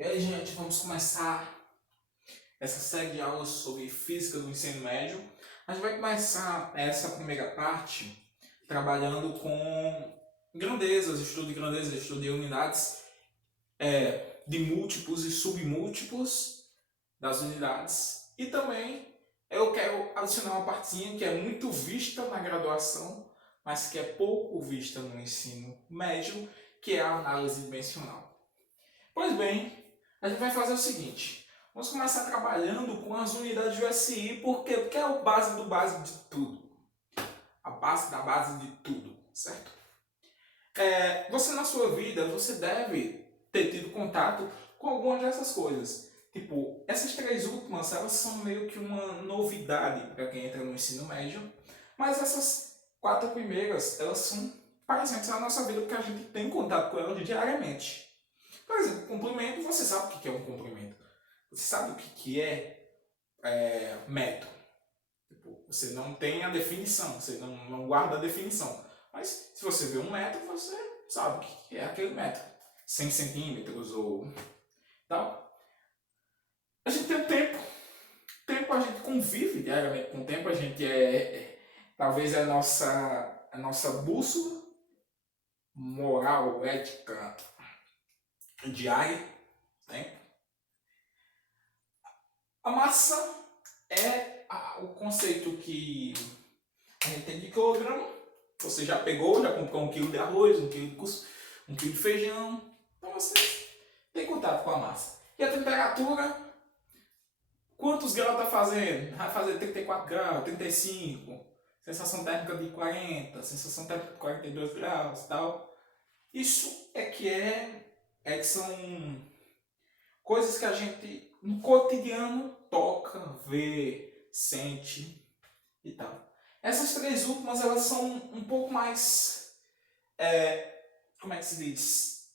E aí, gente, vamos começar essa série de aulas sobre física do ensino médio. A gente vai começar essa primeira parte trabalhando com grandezas, estudo de unidades de múltiplos e submúltiplos das unidades. E também eu quero adicionar uma partezinha que é muito vista na graduação, mas que é pouco vista no ensino médio, que é a análise dimensional. Pois bem, a gente vai fazer o seguinte. Vamos começar trabalhando com as unidades de USI, por quê? Porque é a base do básico de tudo. A base da base de tudo, certo? Você na sua vida, você deve ter tido contato com algumas dessas coisas. Tipo, essas três últimas, elas são meio que uma novidade para quem entra no ensino médio, mas essas quatro primeiras, elas são presentes na nossa vida porque a gente tem contato com elas diariamente. Por exemplo, comprimento, você sabe o que é um comprimento. Você sabe o que é metro. Tipo, você não tem a definição, você não guarda a definição. Mas se você vê um metro, você sabe o que é aquele metro. 100 centímetros ou tal. A gente tem o tempo. O tempo a gente convive diariamente com o tempo. A gente talvez a nossa bússola moral, ética, diária. Tempo. A massa é o conceito que a gente tem de quilograma. Você já pegou, já comprou 1 quilo de arroz, 1 quilo de feijão. Então você tem contato com a massa. E a temperatura, quantos graus está fazendo? Vai fazer 34 graus, 35, sensação térmica de 40, sensação térmica de 42 graus e tal. Isso é que são coisas que a gente no cotidiano toca, vê, sente e tal. Essas três últimas, elas são um pouco mais, como é que se diz?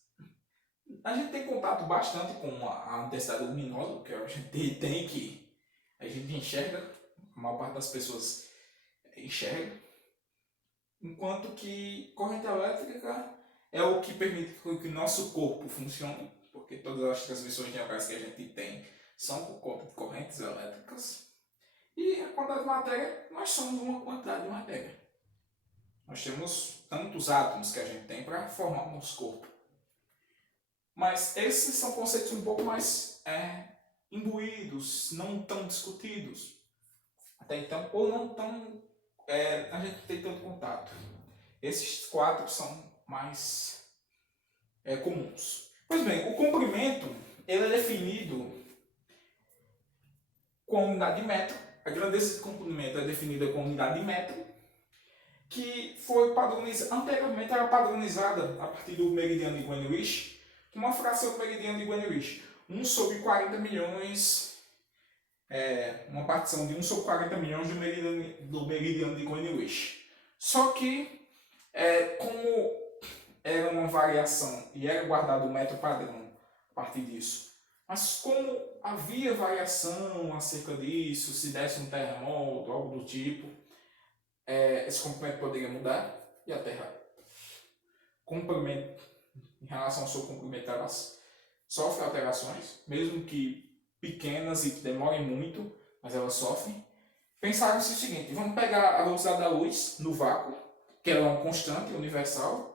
A gente tem contato bastante com a intensidade luminosa, que a gente tem que a gente enxerga, a maior parte das pessoas enxerga, enquanto que corrente elétrica é o que permite que o nosso corpo funcione, porque todas as transmissões neurais que a gente tem são por conta de correntes elétricas. E a quantidade de matéria, nós somos uma quantidade de matéria. Nós temos tantos átomos que a gente tem para formar o nosso corpo. Mas esses são conceitos um pouco mais imbuídos, não tão discutidos. Até então, ou não tão... a gente tem tanto contato. Esses quatro são mais comuns. Pois bem, o comprimento ele é definido com a unidade de metro. A grandeza de comprimento é definida com a unidade de metro, que foi padronizada, anteriormente era padronizada a partir do meridiano de Greenwich, uma fração do meridiano de Greenwich, 1 sobre 40 milhões, uma partição de 1 sobre 40 milhões do meridiano de Greenwich. Só que, como era uma variação e era guardado o metro padrão a partir disso, mas como havia variação acerca disso, se desse um terremoto, algo do tipo, esse comprimento poderia mudar e a Terra, comprimento, em relação ao seu comprimento, elas sofrem alterações, mesmo que pequenas e que demorem muito, mas elas sofrem. Pensaram-se o seguinte: vamos pegar a velocidade da luz no vácuo, que é uma constante universal,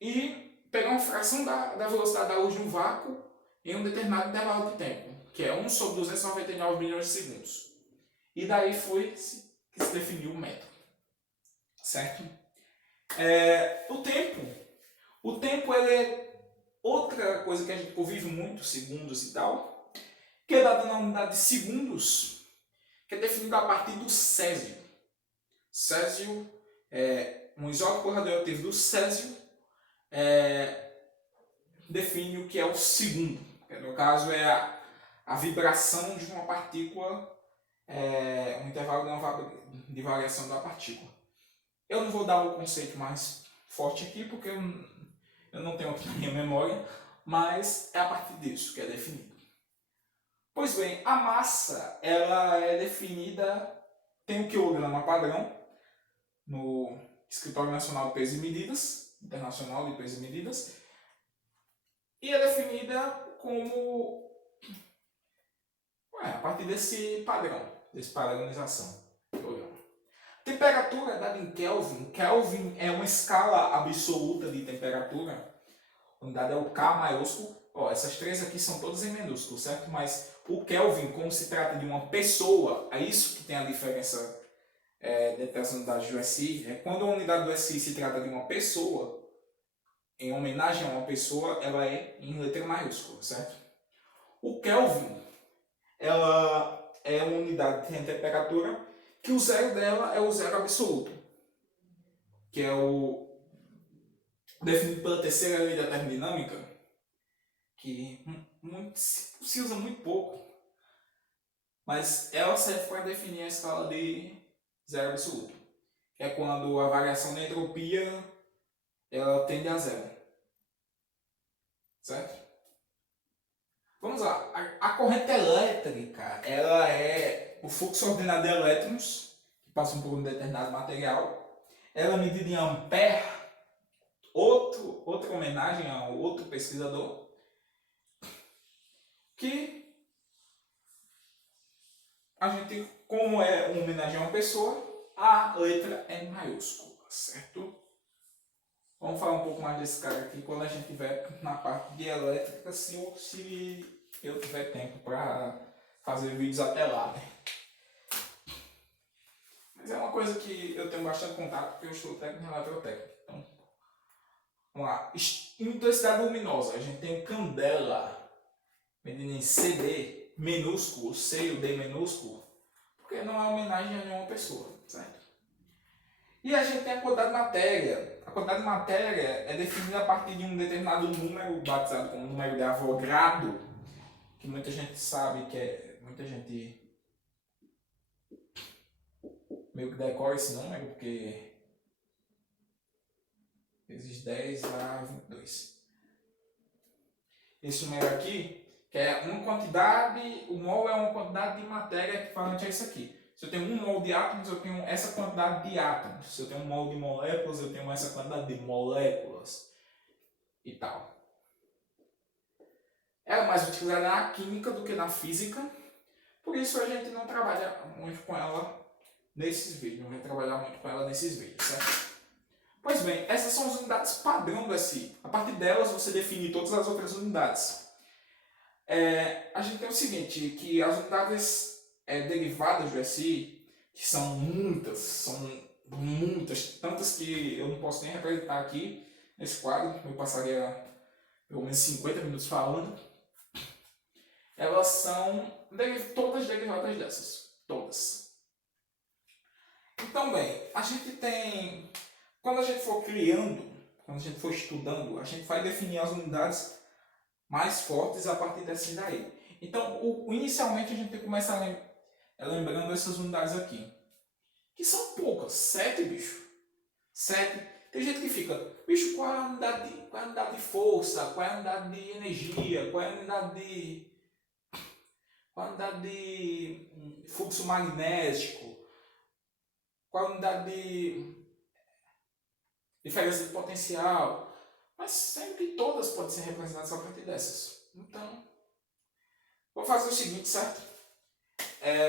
e pegar uma fração da velocidade da luz no vácuo em um determinado intervalo de tempo, que é 1 sobre 299 milhões de segundos. E daí foi que se definiu o método. Certo? O tempo ele é outra coisa que a gente convive muito, segundos e tal, que é dada na unidade de segundos, que é definida a partir do césio. Césio é um isótopo radioativo do césio, define o que é o segundo. No caso, é a vibração de uma partícula, um intervalo de variação da partícula. Eu não vou dar o conceito mais forte aqui, porque eu não tenho aqui na minha memória, mas é a partir disso que é definido. Pois bem, a massa ela é definida, tem o quilograma padrão no Escritório Nacional de Peso e Medidas, Internacional de Peso e Medidas, e é definida como a partir desse padrão, dessa padronização. Temperatura é dada em Kelvin. Kelvin é uma escala absoluta de temperatura. A unidade é o K maiúsculo. Ó, essas três aqui são todas em minúsculo, certo? Mas o Kelvin, como se trata de uma pessoa, é isso que tem a diferença dentre as unidades do SI. É quando a unidade do SI se trata de uma pessoa, em homenagem a uma pessoa, ela é em letra maiúscula, certo? O Kelvin, ela é uma unidade que tem temperatura, que o zero dela é o zero absoluto, que é o definido pela terceira lei da termodinâmica, que se usa muito pouco, mas ela serve para definir a escala de zero absoluto, que é quando a variação da entropia ela tende a zero, certo? Vamos lá, a corrente elétrica, ela é o fluxo ordenado de elétrons que passam por um determinado material. Ela é medida em ampere, outra homenagem a outro pesquisador, que a gente, como é uma homenagem a uma pessoa, a letra é maiúscula, certo? Vamos falar um pouco mais desse cara aqui quando a gente estiver na parte de elétrica, se eu tiver tempo para fazer vídeos até lá, né? Mas é uma coisa que eu tenho bastante contato, porque eu estou técnico em eletrotécnica. Então, vamos lá. Intensidade luminosa, a gente tem candela, medida em CD minúsculo, C e o D minúsculo, porque não é homenagem a nenhuma pessoa, certo? E a gente tem a quantidade de matéria. A quantidade de matéria é definida a partir de um determinado número, batizado como número de Avogadro, que muita gente sabe que é. Muita gente meio que decora esse número, porque vezes 10 a 22. Esse número aqui, que é uma quantidade, o mol é uma quantidade de matéria equivalente a isso aqui. Se eu tenho 1 mol de átomos, eu tenho essa quantidade de átomos. Se eu tenho 1 mol de moléculas, eu tenho essa quantidade de moléculas. E tal. Ela é mais utilizada na química do que na física. Por isso a gente não trabalha muito com ela nesses vídeos. Não vai trabalhar muito com ela nesses vídeos, certo? Pois bem, essas são as unidades padrão do SI. A partir delas você define todas as outras unidades. A gente tem o seguinte, que as unidades derivadas do SI, que são muitas, tantas que eu não posso nem representar aqui nesse quadro, eu passaria pelo menos 50 minutos falando. Elas são todas derivadas dessas, todas. Então, bem, a gente tem, quando a gente for criando, quando a gente for estudando, a gente vai definir as unidades mais fortes a partir dessas daí. Então, inicialmente a gente começa lembrando essas unidades aqui, que são poucas, 7, bicho. 7. Tem gente que fica, bicho, qual é a unidade de força, qual é a unidade de energia, qual é a unidade de fluxo magnético, qual a unidade de diferença de potencial. Mas sempre todas podem ser representadas a partir dessas. Então, vou fazer o seguinte, certo?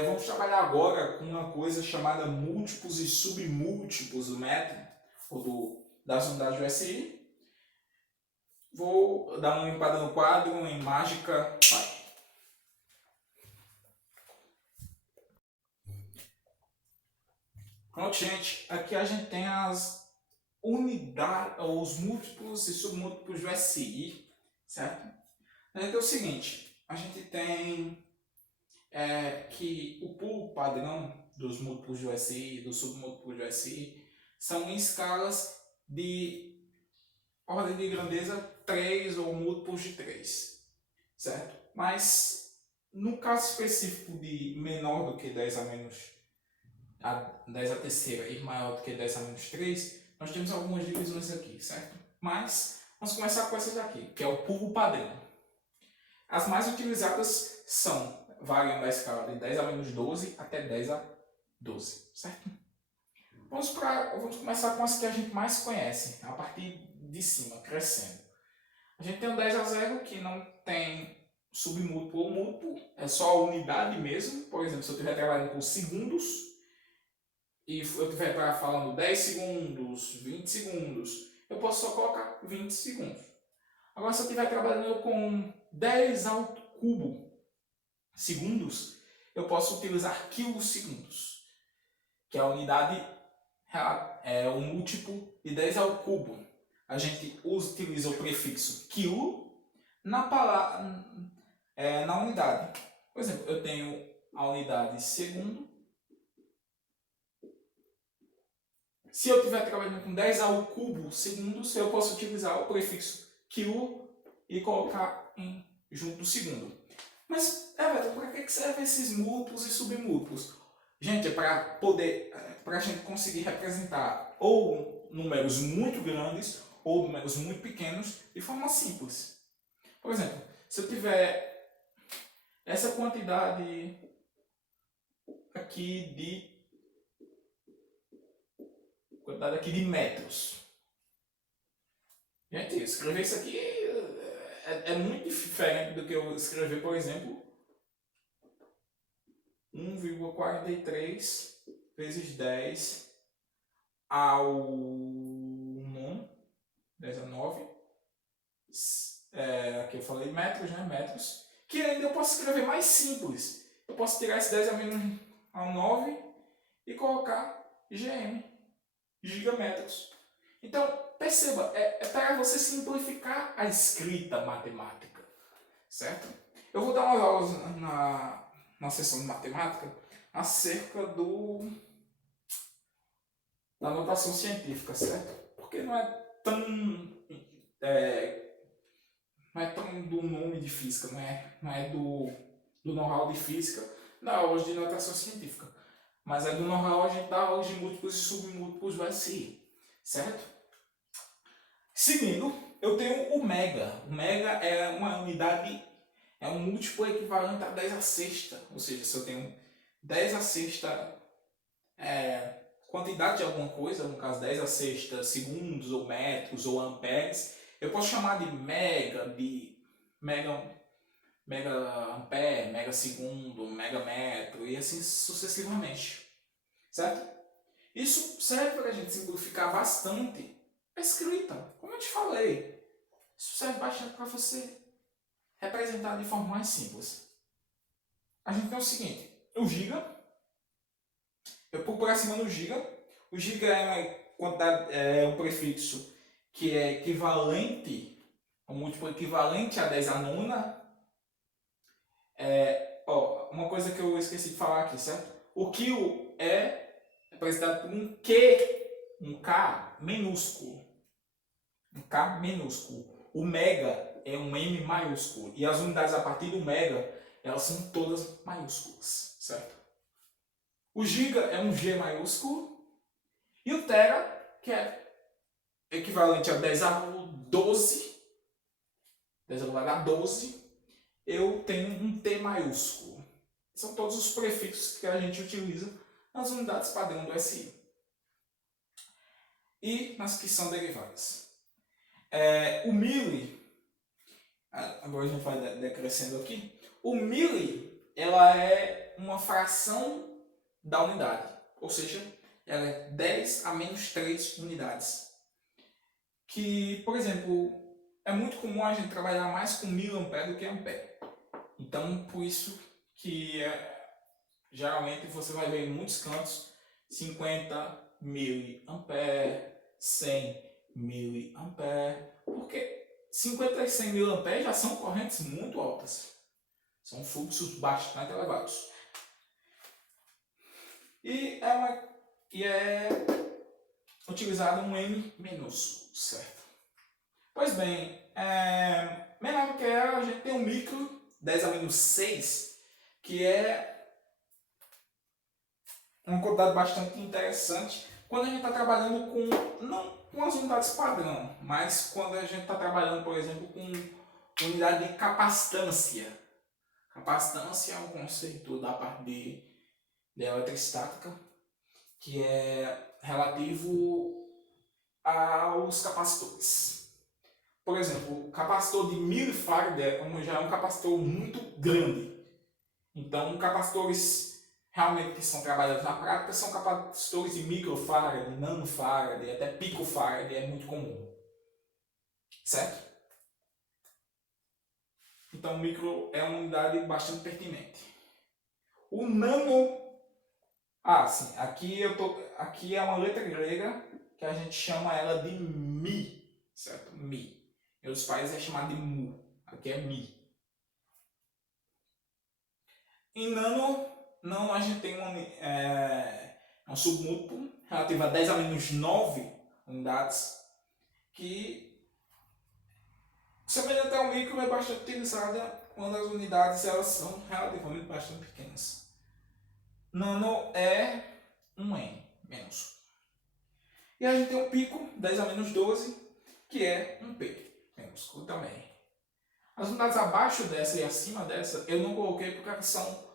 Vamos trabalhar agora com uma coisa chamada múltiplos e submúltiplos do método, ou das unidades do SI. Vou dar uma limpada no quadro em mágica, vai. Pronto, gente. Aqui a gente tem as unidades, os múltiplos e submúltiplos do SI, certo? A gente tem o seguinte, a gente tem que o pulo padrão dos múltiplos do SI e dos submúltiplos do SI são em escalas de ordem de grandeza 3 ou múltiplos de 3, certo? Mas no caso específico de menor do que 10 a menos 10 a terceira e maior do que 10 a menos 3, nós temos algumas divisões aqui, certo? Mas vamos começar com essas aqui, que é o pulo padrão. As mais utilizadas variam da escala de 10 a menos 12 até 10 a 12, certo? Vamos começar com as que a gente mais conhece, a partir de cima, crescendo. A gente tem o 10 a 0, que não tem submúltiplo ou múltiplo, é só a unidade mesmo. Por exemplo, se eu estiver trabalhando com segundos e eu estiver falando 10 segundos, 20 segundos, eu posso só colocar 20 segundos. Agora, se eu estiver trabalhando com 10 ao cubo segundos, eu posso utilizar quilosegundos, que é a unidade, é o múltiplo de 10 ao cubo. A gente utiliza o prefixo quilo na unidade. Por exemplo, eu tenho a unidade segundo. Se eu estiver trabalhando com 10 ao cubo segundos, eu posso utilizar o prefixo quilo e colocar junto do segundo. Mas, Everton, para que servem esses múltiplos e submúltiplos? Gente, é para a gente conseguir representar ou números muito grandes ou números muito pequenos de forma simples. Por exemplo, se eu tiver essa quantidade aqui de metros. Gente, escrever isso aqui é muito diferente do que eu escrever, por exemplo, 1,43 vezes 10 ao 9, 10 a 9. Aqui eu falei metros, né? Metros. Que ainda eu posso escrever mais simples. Eu posso tirar esse 10 a menos ao 9 e colocar GM, gigametros. Então, perceba, é para você simplificar a escrita matemática, certo? Eu vou dar umas aulas na sessão de matemática acerca da notação científica, certo? Porque não é tão do nome de física, não é do know-how de física da aula de notação científica, mas é do know-how a gente dá aulas de múltiplos e submúltiplos do SI, certo? Seguindo, eu tenho o mega. O mega é uma unidade, é um múltiplo equivalente a 10 a sexta, ou seja, se eu tenho 10 a sexta quantidade de alguma coisa, no caso 10 a sexta segundos, ou metros, ou amperes, eu posso chamar de mega ampere, mega segundo, mega metro e assim sucessivamente, certo? Isso serve para a gente simplificar bastante a escrita, como eu te falei. Isso serve bastante para você representar de forma mais simples. A gente tem o seguinte, o giga, eu procuro acima do giga. O giga é um prefixo que é equivalente, um múltiplo equivalente a 10 a nona. Uma coisa que eu esqueci de falar aqui, certo? O quilo é representado por um K minúsculo. Um K minúsculo. O mega é um M maiúsculo. E as unidades a partir do mega, elas são todas maiúsculas, certo? O giga é um G maiúsculo. E o tera, que é equivalente a 10 a 12, 10 elevado a 12, eu tenho um T maiúsculo. São todos os prefixos que a gente utiliza nas unidades padrão do SI. E nas que são derivadas. O mili, agora a gente vai decrescendo aqui. O mili, ela é uma fração da unidade. Ou seja, ela é 10 a menos 3 unidades. Que, por exemplo, é muito comum a gente trabalhar mais com miliampere do que ampere. Então, por isso que geralmente você vai ver em muitos cantos 50 miliampere, 100 miliampere, porque 50 e 100 miliampere já são correntes muito altas. São fluxos bastante elevados. E é utilizado um M minúsculo, certo? Pois bem, menor que ela, a gente tem um micro 10 a menos 6, que é uma quantidade bastante interessante quando a gente está trabalhando não com as unidades padrão, mas quando a gente está trabalhando, por exemplo, com unidade de capacitância. Capacitância é um conceito da parte de eletrostática que é relativo aos capacitores. por exemplo, o capacitor de milifarad já é um capacitor muito grande. Então, capacitores realmente que são trabalhados na prática são capacitores de microfarad, de nanofarad, até picofarad, é muito comum. Certo? Então, o micro é uma unidade bastante pertinente. O nano... sim, aqui é uma letra grega que a gente chama ela de Mi, certo? Mi. Em outros países é chamado de Mu, aqui é Mi. Em nano a gente tem um submúltiplo relativo a 10 a menos 9 unidades, que, semelhante ao micro, é bastante utilizada quando as unidades elas são relativamente bastante pequenas. Nano é um N menos. E a gente tem um pico, 10 a menos 12, que é um P minúsculo também. As unidades abaixo dessa e acima dessa eu não coloquei porque elas são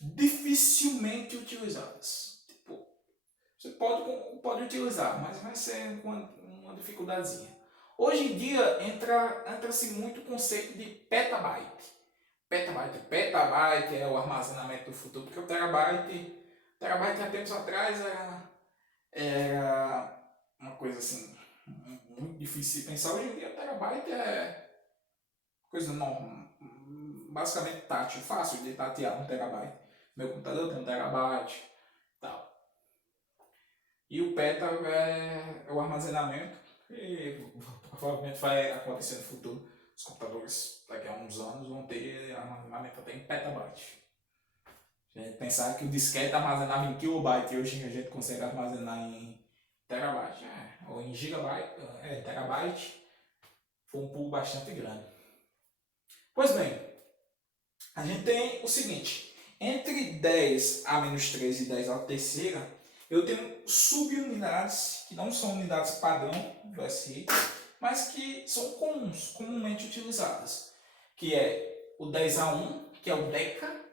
dificilmente utilizadas. Tipo, você pode utilizar, mas vai ser uma dificuldadezinha. Hoje em dia entra-se muito o conceito de petabyte. Petabyte é o armazenamento do futuro, porque o terabyte há tempos atrás era uma coisa assim muito difícil de pensar. Hoje em dia o terabyte é coisa basicamente tátil, fácil de tatear 1 terabyte. Meu computador tem 1 terabyte e tal. E o peta é o armazenamento, e provavelmente vai acontecer no futuro. Os computadores daqui a uns anos vão ter armazenamento até em petabyte. A gente pensar que o disquete armazenava em kilobyte e hoje a gente consegue armazenar em terabyte, ou em gigabyte, terabyte, foi um pulo bastante grande. Pois bem, a gente tem o seguinte, entre 10 a menos 3 e 10 a terceira, eu tenho subunidades que não são unidades padrão do SI, mas que são comumente utilizadas, que é o 10 a 1, que é o deca.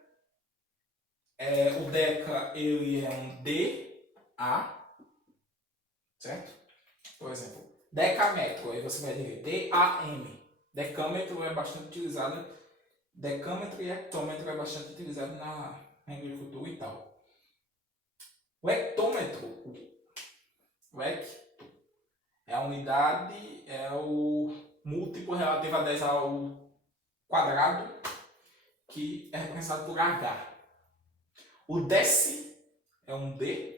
O deca ele é um DA, certo? Por exemplo, decâmetro, aí você vai dizer DAM. Decâmetro é bastante utilizado, decâmetro e hectômetro é bastante utilizado na agricultura e tal. O hectômetro, é a unidade, é o múltiplo relativo a 10 ao quadrado, que é representado por H. O deci é um D,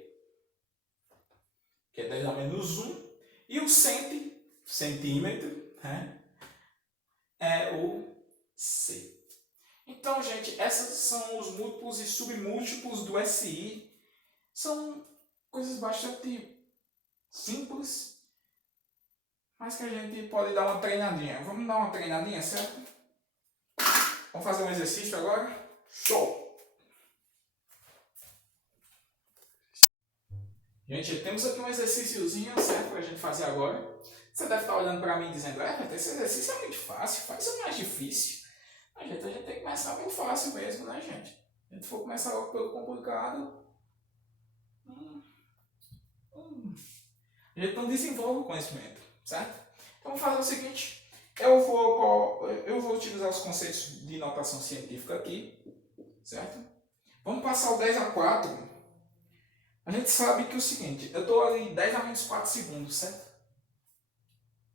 que é 10 a menos 1. E o centímetro, né, é o C. Então, gente, esses são os múltiplos e submúltiplos do SI. São coisas bastante simples, mas que a gente pode dar uma treinadinha. Vamos dar uma treinadinha, certo? Vamos fazer um exercício agora? Show! Gente, temos aqui um exercíciozinho, certo, pra gente fazer agora. Você deve estar olhando para mim dizendo, esse exercício é muito fácil, faz o mais difícil. A gente tem que começar pelo fácil mesmo, né, gente? Se a gente for começar logo pelo complicado, a gente não desenvolve o conhecimento, certo? Então vamos fazer o seguinte, eu vou utilizar os conceitos de notação científica aqui, certo? Vamos passar o 10 a 4. A gente sabe que é o seguinte, eu estou ali 10 a menos 4 segundos, certo?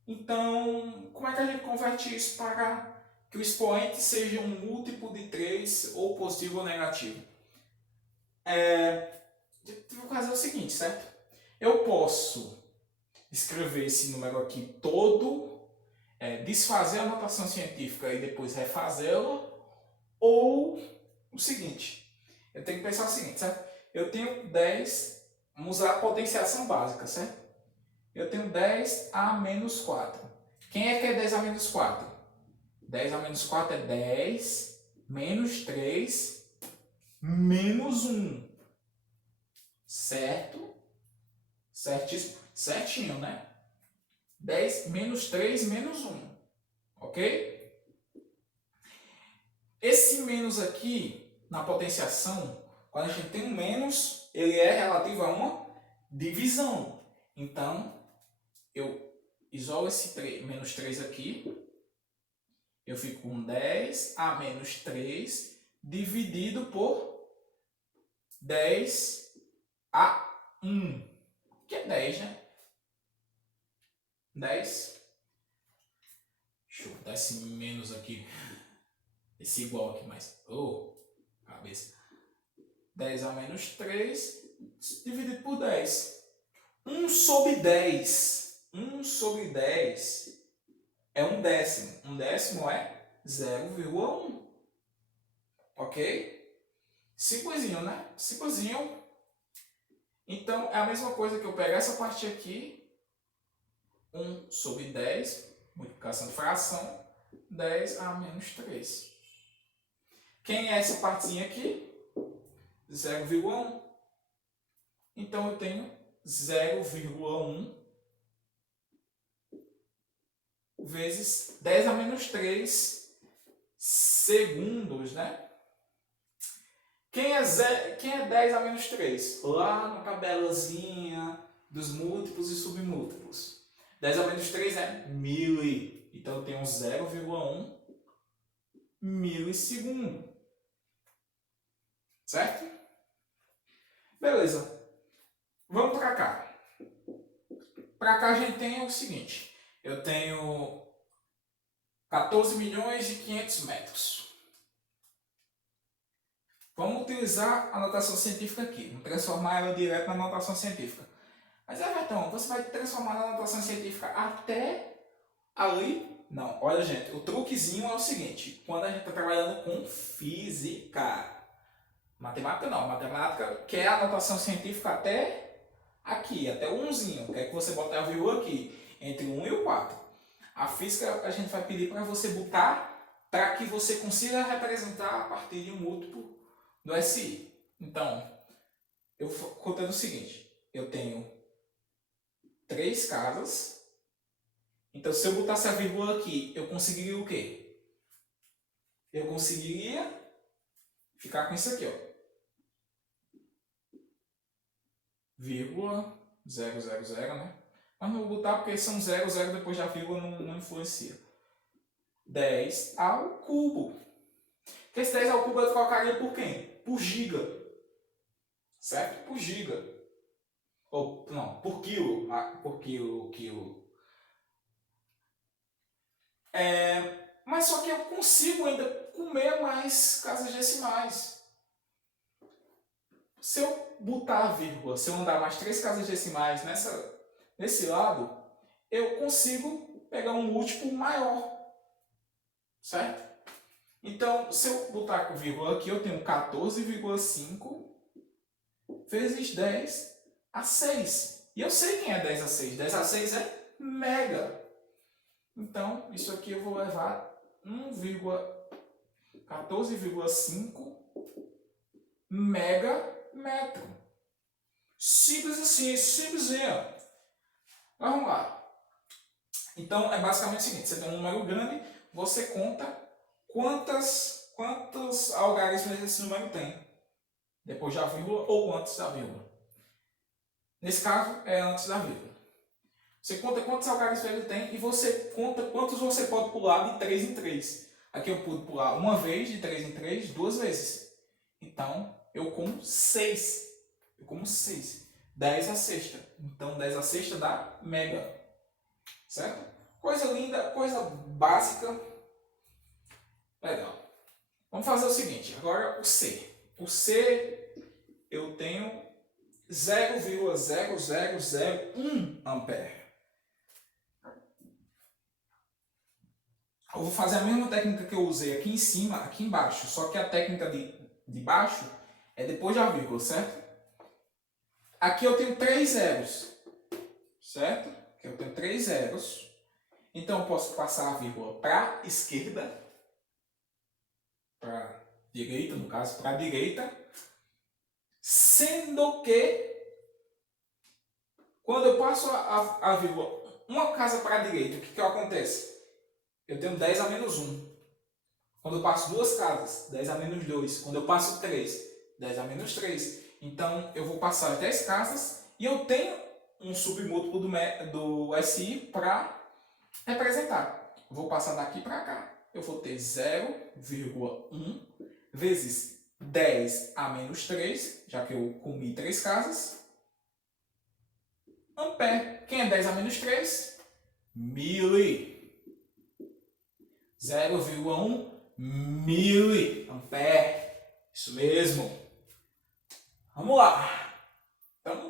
Então, como é que a gente converte isso para que o expoente seja um múltiplo de 3, ou positivo ou negativo? Eu vou fazer o seguinte, certo? Eu posso escrever esse número aqui todo, desfazer a notação científica e depois refazê-la, ou o seguinte, eu tenho que pensar o seguinte, certo? Eu tenho 10, vamos usar a potenciação básica, certo? Eu tenho 10 a menos 4. Quem é que é 10 a menos 4? 10 a menos 4 é 10 menos 3 menos 1. Certo? Certíssimo? Certinho, né? 10 menos 3 menos 1. Ok? Esse menos aqui, na potenciação, quando a gente tem um menos, ele é relativo a uma divisão. Então, eu isolo esse menos 3 aqui. Eu fico com 10a menos 3 dividido por 10a1. Que é 10, né? 10. Deixa eu botar esse menos aqui. Esse igual aqui mais. Oh, cabeça. 10a menos 3 dividido por 10. 1 sobre 10. 1 sobre 10 é 1/10. 1/10 é 0,1. Ok? Simplesinho, né? Simplesinho. Então, é a mesma coisa que eu pegar essa parte aqui. 1 sobre 10, multiplicação de fração, 10a menos 3. Quem é essa partezinha aqui? 0,1. Então, eu tenho 0,1 vezes 10 a menos 3 segundos, né? Quem é 10 a menos 3? Lá na tabelazinha dos múltiplos e submúltiplos. 10 a menos 3 é mili. Então, eu tenho 0,1 milissegundo. Certo? Beleza. Vamos para cá. Para cá a gente tem o seguinte. Eu tenho 14 milhões e 500 metros. Vamos utilizar a notação científica aqui. Vamos transformar ela direto na notação científica. Mas, Everton, você vai transformar na notação científica até ali? Não. Olha, gente, o truquezinho é o seguinte. Quando a gente está trabalhando com física. Matemática não. Matemática quer a notação científica até aqui, até o 1zinho. Quer que você bote a vírgula aqui, entre o 1 e o 4. A física a gente vai pedir para você botar para que você consiga representar a partir de um múltiplo do SI. Então, eu contando o seguinte, eu tenho 3 casas, então se eu botasse a vírgula aqui, eu conseguiria o quê? Eu conseguiria ficar com isso aqui, ó. Vírgula 000, né? Mas não vou botar porque são 0, depois da vírgula não influencia. 10 ao cubo. Porque esse 10 ao cubo eu trocaria por quem? Por giga. Certo? Por giga. Ou, não, por quilo. Por quilo. Mas só que eu consigo ainda comer mais casas decimais. Se eu botar a vírgula, se eu andar mais 3 casas decimais nesse lado, eu consigo pegar um múltiplo maior. Certo? Então, se eu botar com vírgula aqui, eu tenho 14,5 vezes 10 a 6. E eu sei quem é 10 a 6. 10 a 6 é mega. Então, isso aqui eu vou levar 14,5 megametro. Simples assim, simplesinho. Vamos lá. Então, é basicamente o seguinte. Você tem um número grande, você conta quantos algarismos esse número tem. Depois da vírgula ou antes da vírgula. Nesse caso, é antes da vírgula. Você conta quantos algarismos ele tem e você conta quantos você pode pular de 3 em 3. Aqui eu pude pular uma vez, de 3 em 3, 2 vezes. Então, eu como 6. 10 a sexta. Então, 10 a sexta dá mega. Certo? Coisa linda, coisa básica. Legal. Vamos fazer o seguinte. Agora o C. O C eu tenho 0,0001 ampere. Eu vou fazer a mesma técnica que eu usei aqui em cima, aqui embaixo. Só que a técnica de baixo é depois da vírgula, certo? Aqui eu tenho 3 zeros, certo? Aqui eu tenho 3 zeros. Então eu posso passar a vírgula para a esquerda, para a direita, no caso, para a direita. Sendo que, quando eu passo a vírgula uma casa para a direita, o que acontece? Eu tenho 10 a menos 1. Quando eu passo 2 casas, 10 a menos 2. Quando eu passo 3, 10 a menos 3. Então, eu vou passar 10 casas e eu tenho um submúltiplo do SI para representar. Vou passar daqui para cá. Eu vou ter 0,1 vezes 10 a menos 3, já que eu comi 3 casas. Ampere. Quem é 10 a menos 3? Mili. 0,1 miliampere. Isso mesmo. Vamos lá.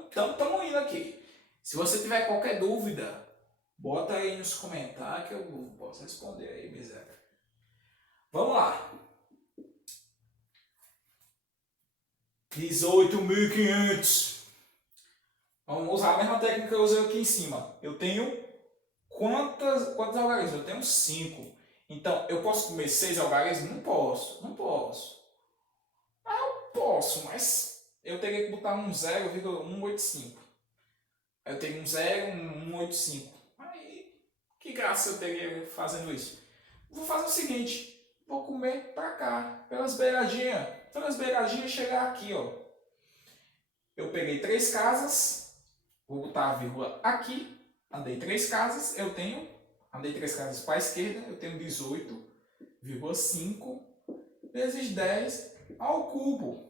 Estamos indo aqui. Se você tiver qualquer dúvida, bota aí nos comentários que eu posso responder aí, miséria. Vamos lá. 18.500. Vamos usar a mesma técnica que eu usei aqui em cima. Eu tenho quantos algarismos? Eu tenho 5. Então, eu posso comer 6 algarismos? Não posso. Eu posso, mas eu teria que botar um 0,185. Eu tenho um 0,185. Aí, que graça eu teria fazendo isso? Vou fazer o seguinte, vou comer pra cá, pelas beiradinhas chegar aqui, ó. Eu peguei 3 casas, vou botar a vírgula aqui, andei 3 casas, andei 3 casas para a esquerda, eu tenho 18,5 vezes 10 ao cubo.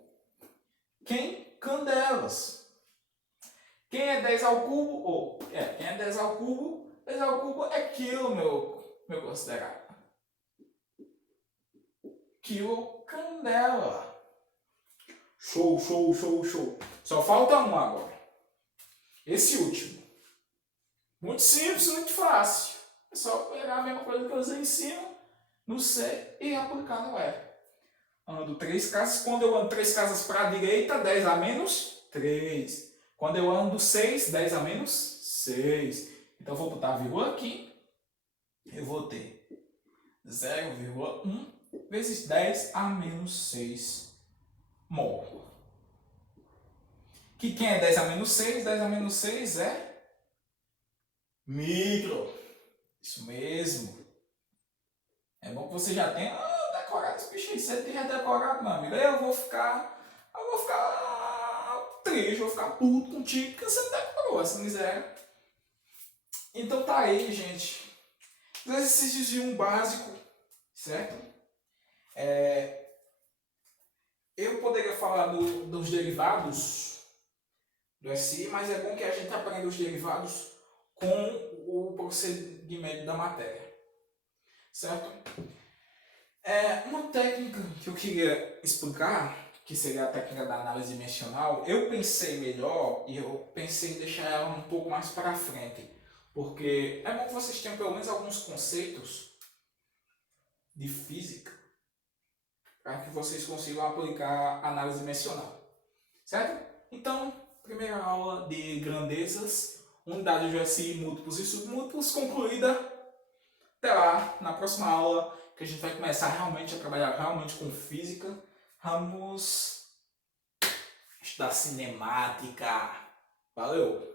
Quem? Candelas. Quem é 10 ao cubo? Quem é 10 ao cubo? 10 ao cubo é quilo, meu considerado. Quilo candela. Show. Só falta um agora. Esse último. Muito simples, muito fácil. É só pegar a mesma coisa que eu usei em cima, no C, e aplicar no E. Ando 3 casas. Quando eu ando 3 casas para a direita, 10 a menos 3. Quando eu ando 6, 10 a menos 6. Então eu vou botar a vírgula aqui. Eu vou ter 0,1 vezes 10 a menos 6 mol. Que quem é 10 a menos 6? 10 a menos 6 é micro. Isso mesmo. É bom que você já tenha decorado esse bicho aí. Você tem decorado, meu amigo. Eu vou ficar triste, vou ficar puto contigo porque você não decorou essa miséria. Então tá aí, gente. Os exercícios básico, certo? Eu poderia falar dos derivados do SI, mas é bom que a gente aprenda os derivados com o procedimento da matéria, certo? Uma técnica que eu queria explicar, que seria a técnica da análise dimensional, eu pensei melhor e eu pensei em deixar ela um pouco mais para frente, porque é bom que vocês tenham pelo menos alguns conceitos de física para que vocês consigam aplicar a análise dimensional, certo? Então, primeira aula de grandezas, unidade de SI, múltiplos e submúltiplos concluída. Até lá, na próxima aula, que a gente vai começar realmente a trabalhar com física. Vamos estudar cinemática. Valeu!